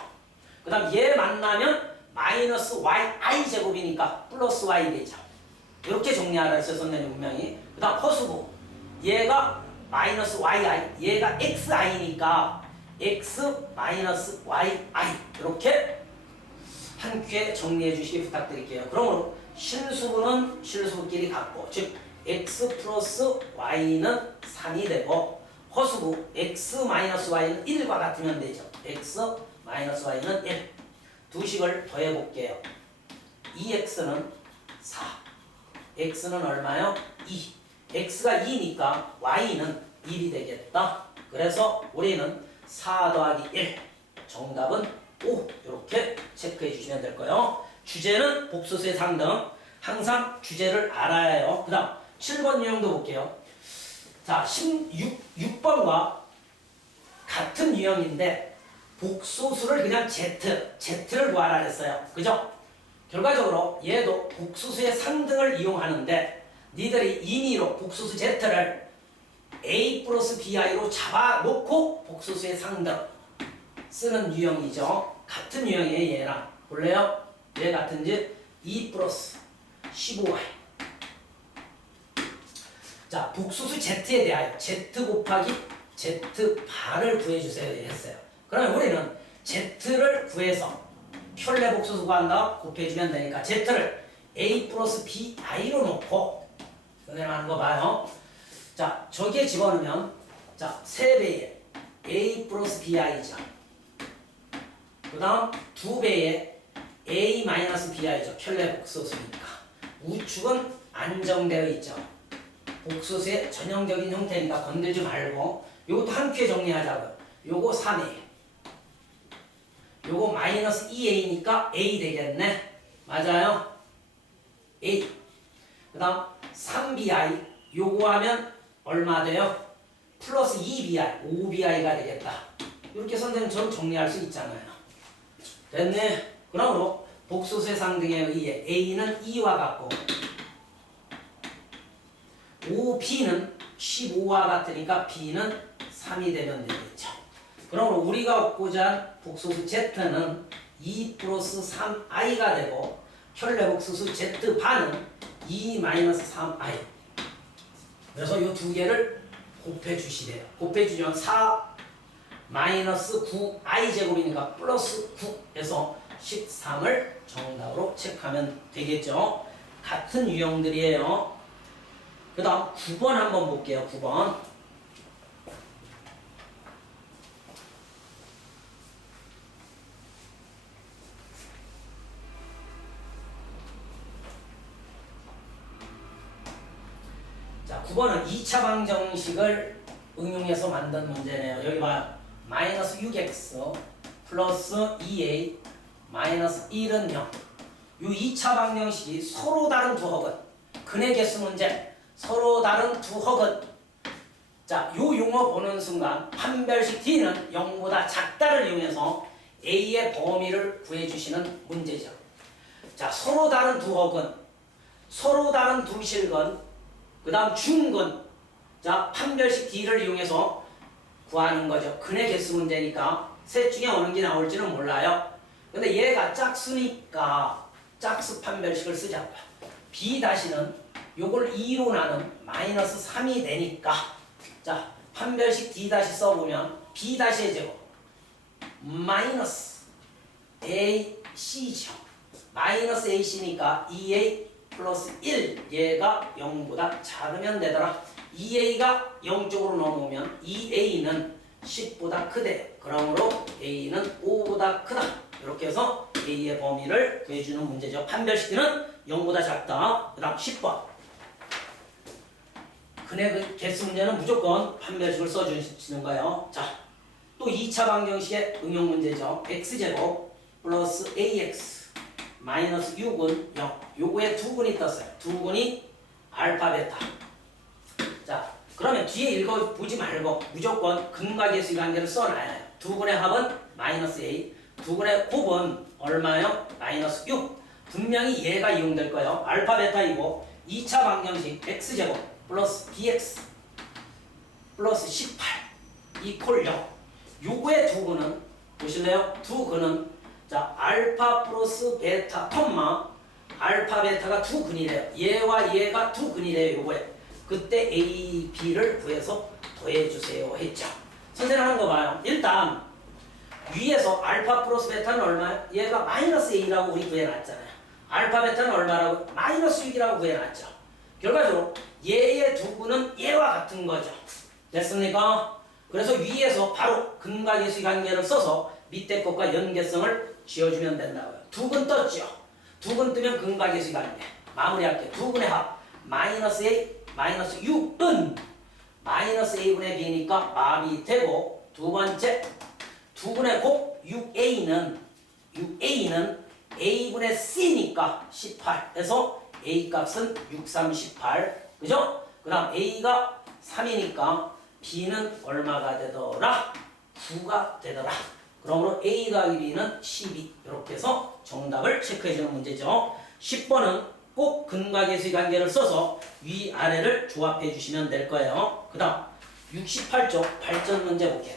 그 다음 얘 만나면 마이너스 yi 제곱이니까 플러스 y 되죠. 이렇게 정리하라 했어요. 선생님 분명히. 그 다음 허수고 얘가 마이너스 yi 얘가 xi니까 x 마이너스 yi 이렇게 한 큐에 정리해 주시기 부탁드릴게요. 그러므로 실수분은 실수분끼리 같고 즉 x 플러스 y는 3이 되고 허수고 x 마이너스 y는 1과 같으면 되죠. x 마이너스 y는 1 두 식을 더해 볼게요. 2x는 4 x는 얼마요? 2 x가 2니까 y는 1이 되겠다. 그래서 우리는 4 더하기 1 정답은 5 이렇게 체크해 주시면 될 거예요. 주제는 복소수의 상등 항상 주제를 알아야 해요. 그 다음 7번 유형도 볼게요. 자 6번과 같은 유형인데 복소수를 그냥 Z를 구하라 했어요. 그죠? 결과적으로 얘도 복소수의 상등을 이용하는데 니들이 임의로 복소수 Z를 A 플러스 BI로 잡아놓고 복소수의 상등 쓰는 유형이죠. 같은 유형이에요. 얘랑 볼래요? 얘 같은지 2 플러스 15y 자 복소수 Z에 대하여 Z 곱하기 Z반을 구해주세요 했어요. 그러면 우리는 Z를 구해서 켤레 복소수 구한다 곱해주면 되니까 Z를 A 플러스 BI로 놓고 선생님 하는 거 봐요. 자 저기에 집어넣으면 자 3배의 A 플러스 BI죠. 그 다음 2배의 A 마이너스 BI죠. 켤레 복소수니까 우측은 안정되어 있죠. 복소수의 전형적인 형태니까 건들지 말고 요것도 한 큐에 정리하자고요. 요거 3A 요거 마이너스 2A니까 A 되겠네. 맞아요? A 그 다음 3BI 요거 하면 얼마 돼요? 플러스 2bi, 5bi가 되겠다. 이렇게 선생님처럼 정리할 수 있잖아요. 됐네. 그러므로 복소수의 상등에 의해 A는 2와 같고 5B는 15와 같으니까 B는 3이 되면 되겠죠. 그러므로 우리가 얻고자 한 복소수 Z는 2 플러스 3i가 되고 현래 복소수 Z반은 2 마이너스 3i. 그래서 이 두 개를 곱해주시래요. 곱해주면 4 마이너스 9i 제곱이니까 플러스 9에서 13을 정답으로 체크하면 되겠죠. 같은 유형들이에요. 그 다음 9번 한번 볼게요. 9번. 자, 9번은 2차 방정식을 응용해서 만든 문제네요. 여기 봐요. 마이너스 6x 플러스 2a 마이너스 1은 0. 이 2차 방정식이 서로 다른 두 허근, 근의 개수 문제, 서로 다른 두 허근. 자, 요 용어 보는 순간 판별식 D는 0보다 작다를 이용해서 A의 범위를 구해주시는 문제죠. 자, 서로 다른 두 허근, 서로 다른 두 실근, 그 다음 중근. 자, 판별식 D를 이용해서 구하는 거죠. 근의 개수 문제니까 셋 중에 어느 게 나올지는 몰라요. 근데 얘가 짝수니까 짝수 판별식을 쓰자고요. B 다시는 요걸 2로 나눈 마이너스 3이 되니까 자, 판별식 D 다시 써보면 B 다시의 제곱 마이너스 AC죠. 마이너스 AC니까 2A 플러스 1 얘가 0보다 작으면 되더라. 2A가 0쪽으로 넘어오면 2A는 10보다 크대. 그러므로 A는 5보다 크다. 이렇게 해서 A의 범위를 구해주는 문제죠. 판별식은 0보다 작다. 그 다음 10번. 근의 개수 문제는 무조건 판별식을 써주시는 거예요. 자, 또 2차 방정식의 응용 문제죠. X제곱 플러스 AX 마이너스 6은 0. 요거에 두 근이 떴어요. 두 근이 알파, 베타. 자, 그러면 뒤에 읽어보지 말고 무조건 근과 계수의 관계를 써놔야 해요. 두 근의 합은 마이너스 A, 두 근의 곱은 얼마요? 마이너스 6. 분명히 얘가 이용될 거예요. 알파, 베타이고 2차 방정식 X제곱 플러스 BX 플러스 18 이퀄 0. 요거의 두 근은 보실래요? 두 근은 자, 알파 플러스 베타 콤마 알파 베타가 두 근이래요. 얘와 얘가 두 근이래요. 요거에 그때 A, B를 구해서 더해주세요 했죠. 선생님 하는 거 봐요. 일단 위에서 알파 플러스 베타는 얼마예요? 얘가 마이너스 A라고 우리 구해놨잖아요. 알파 베타는 얼마라고? 마이너스 6이라고 구해놨죠. 결과적으로 얘의 두 근은 얘와 같은 거죠. 됐습니까? 그래서 위에서 바로 근과 계수의 관계를 써서 밑에 것과 연계성을 지어주면 된다고요. 두 근 떴죠. 두 근 뜨면 근과 계수의 관계. 마무리할게요. 두 근의 합 마이너스 A 마이너스 6은 마이너스 A분의 B니까 마비 되고 두 번째 두 근의 곱 6A는 A분의 C니까 18 해서 A 값은 6, 3, 18 그죠? 그 다음 A가 3이니까 B는 얼마가 되더라? 9가 되더라. 그러므로 A 더하기 B는 12 이렇게 해서 정답을 체크해주는 문제죠. 10번은 꼭 근과 계수의 관계를 써서 위아래를 조합해 주시면 될 거예요. 그 다음 68쪽 발전 문제 볼게요.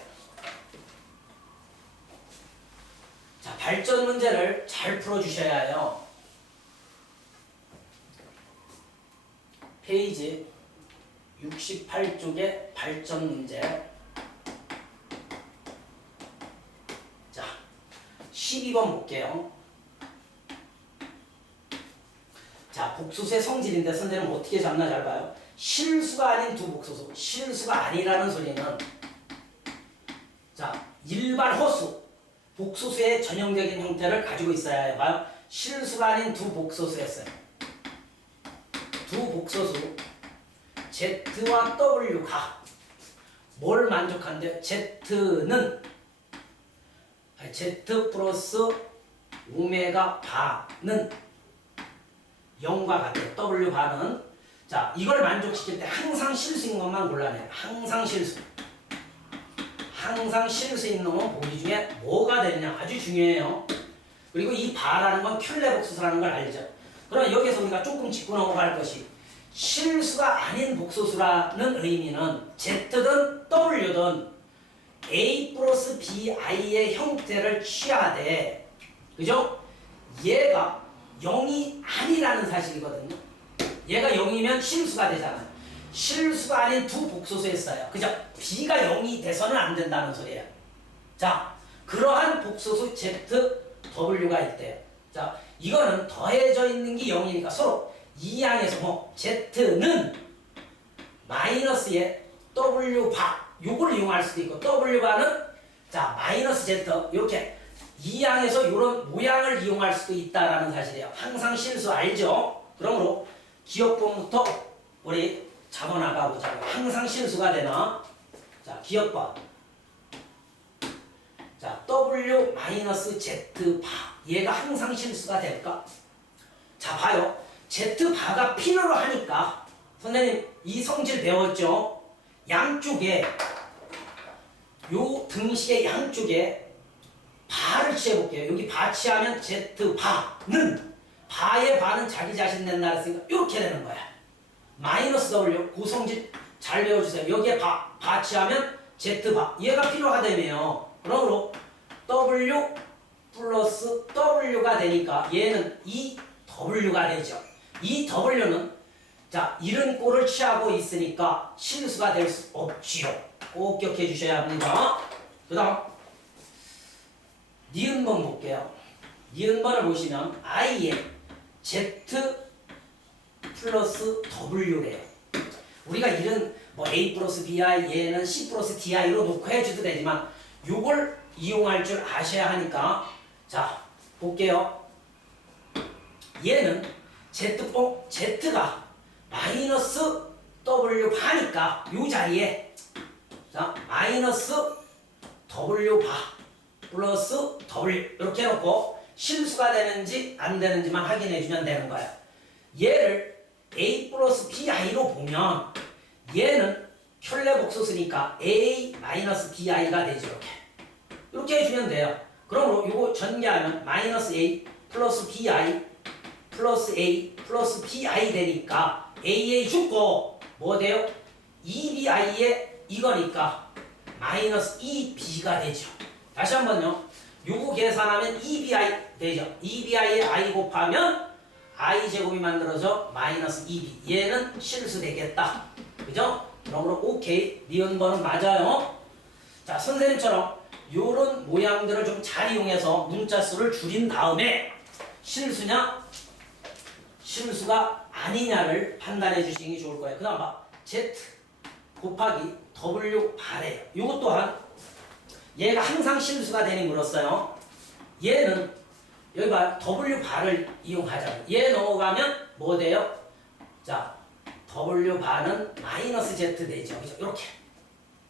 자, 발전 문제를 잘 풀어주셔야 해요. 페이지 68쪽의 발전 문제. 자, 12번 볼게요. 자, 복소수의 성질인데 선생님 어떻게 잡나 잘 봐요. 실수가 아닌 두 복소수. 실수가 아니라는 소리는 자, 일반 허수, 복소수의 전형적인 형태를 가지고 있어야 해요. 봐요. 실수가 아닌 두 복소수였어요. 두 복소수 Z와 W가 뭘 만족한대요? Z는 Z 플러스 오메가 바는 0과 같아요. W 바는 자, 이걸 만족시킬 때 항상 실수인 것만 골라내요. 항상 실수. 항상 실수 있는 놈은 보기 중에 뭐가 되느냐 아주 중요해요. 그리고 이 바라는 건 켤레복소수라는 걸 알죠. 그럼 여기서 우리가 조금 짚고 넘어갈 것이 실수가 아닌 복소수라는 의미는 Z든 W든 A 플러스 BI의 형태를 취하되 그죠? 얘가 0이 아니라는 사실이거든요. 얘가 0이면 실수가 되잖아요. 실수가 아닌 두 복소수에 써요. 그죠? B가 0이 돼서는 안 된다는 소리예요. 자, 그러한 복소수 Z, W가 있대요. 자, 이거는 더해져 있는 게 0이니까 서로 이 양에서 뭐 Z는 마이너스에 W 바 요걸 이용할 수도 있고 W 바는 자 마이너스 Z 이렇게 이 양에서 이런 모양을 이용할 수도 있다라는 사실이에요. 항상 실수 알죠? 그러므로 기억번부터 우리 잡아나가 보자고. 항상 실수가 되나? 자, 기억번. 자, W 마이너스 Z 바. 얘가 항상 실수가 될까? 자, 봐요. Z 바가 필요로 하니까 선생님 이 성질 배웠죠? 양쪽에 요 등식의 양쪽에 바를 취해볼게요. 여기 바 취하면 Z 바는 바의 바는 자기 자신 낸다 했으니까 이렇게 되는 거야. 마이너스 W 그 성질 잘 배워주세요. 여기에 바 취하면 Z 바 얘가 필요하다며요. 그러므로 W 플러스 W가 되니까 얘는 이 W가 되죠. 이 W는 자 이런 꼴을 취하고 있으니까 실수가 될 수 없지요. 꼭 기억해 주셔야 합니다. 그 다음 니은번 볼게요. 니은번을 보시면 I에 Z 플러스 W래요. 우리가 이런 뭐 A 플러스 BI 얘는 C 플러스 DI로 놓고 해줘도 되지만 요걸 이용할 줄 아셔야 하니까 자 볼게요. 얘는 Z가 마이너스 W 바니까 요 자리에 자 마이너스 W 바 플러스 W 이렇게 해놓고 실수가 되는지 안 되는지만 확인해 주면 되는 거야. 얘를 A 플러스 BI로 보면 얘는 켤레복소수니까 A 마이너스 BI가 되죠. 이렇게 해주면 돼요. 그러므로 이거 전개하면 마이너스 A 플러스 BI 플러스 A 플러스 BI 되니까 AA 죽고 뭐 돼요? 2BI에 이거니까 마이너스 2B가 되죠. 다시 한번요. 요거 계산하면 2BI 되죠. 2BI에 I 곱하면 I제곱이 만들어져 마이너스 2B. 얘는 실수 되겠다. 그죠? 그러므로 오케이. 니은번은 맞아요. 자, 선생님처럼 요런 모양들을 좀 잘 이용해서 문자 수를 줄인 다음에 실수냐 실수가 아니냐를 판단해 주시는 게 좋을 거예요. 그 다음 봐. Z 곱하기 W 바래요. 요것 또한 얘가 항상 실수가 되니 물었어요. 얘는 여기 봐. W 바를 이용하자고. 얘 넘어가면 뭐 돼요? 자, W 바는 마이너스 Z 되죠. 그죠? 이렇게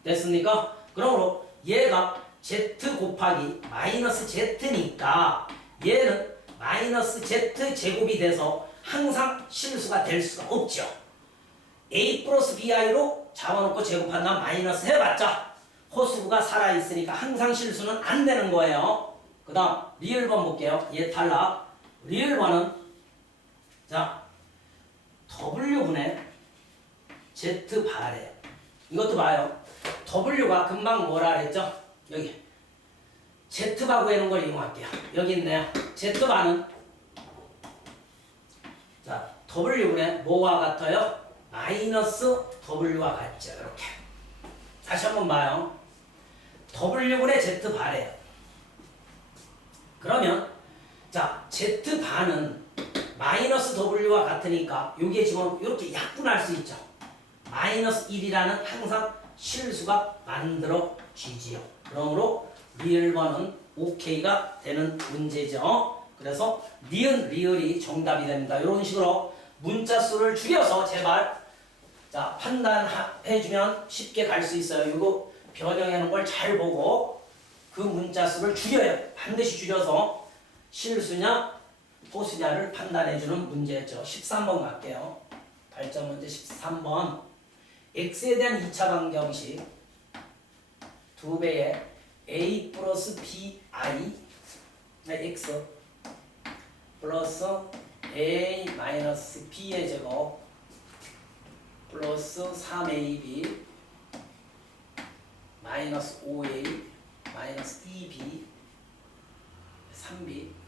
됐습니까? 그러므로 얘가 Z 곱하기 마이너스 Z니까 얘는 마이너스 Z 제곱이 돼서 항상 실수가 될 수가 없죠. A 플러스 BI로 잡아놓고 제곱한다면 마이너스 해봤자 호수부가 살아있으니까 항상 실수는 안 되는 거예요. 그 다음 리을번 볼게요. 얘 탈락. 리을번은 자 W분의 Z 바래요. 이것도 봐요. W가 금방 뭐라 그랬죠? 여기 Z바 구해놓은 걸 이용할게요. 여기 있네요. Z바는 자 W분의 뭐와 같아요? 마이너스 W와 같죠. 이렇게 다시 한번 봐요. W분의 Z바래요. 그러면 자 Z바는 마이너스 W와 같으니까 여기에 집어넣고 이렇게 약분할 수 있죠. 마이너스 1이라는 항상 실수가 만들어지지요. 그러므로 리을번은 OK가 되는 문제죠. 그래서 니은 리을이 정답이 됩니다. 이런 식으로 문자 수를 줄여서 제발 자 판단해주면 쉽게 갈 수 있어요. 이거 변형해 놓은 걸 잘 보고 그 문자 수를 줄여요. 반드시 줄여서 실수냐 호수냐를 판단해주는 문제였죠. 13번 갈게요. 발전 문제 13번. x에 대한 2차 방정식 2배의 a 플러스 bi x 플러스 a 마이너스 b의 제곱 플러스 3ab 마이너스 5a 마이너스 2b 3b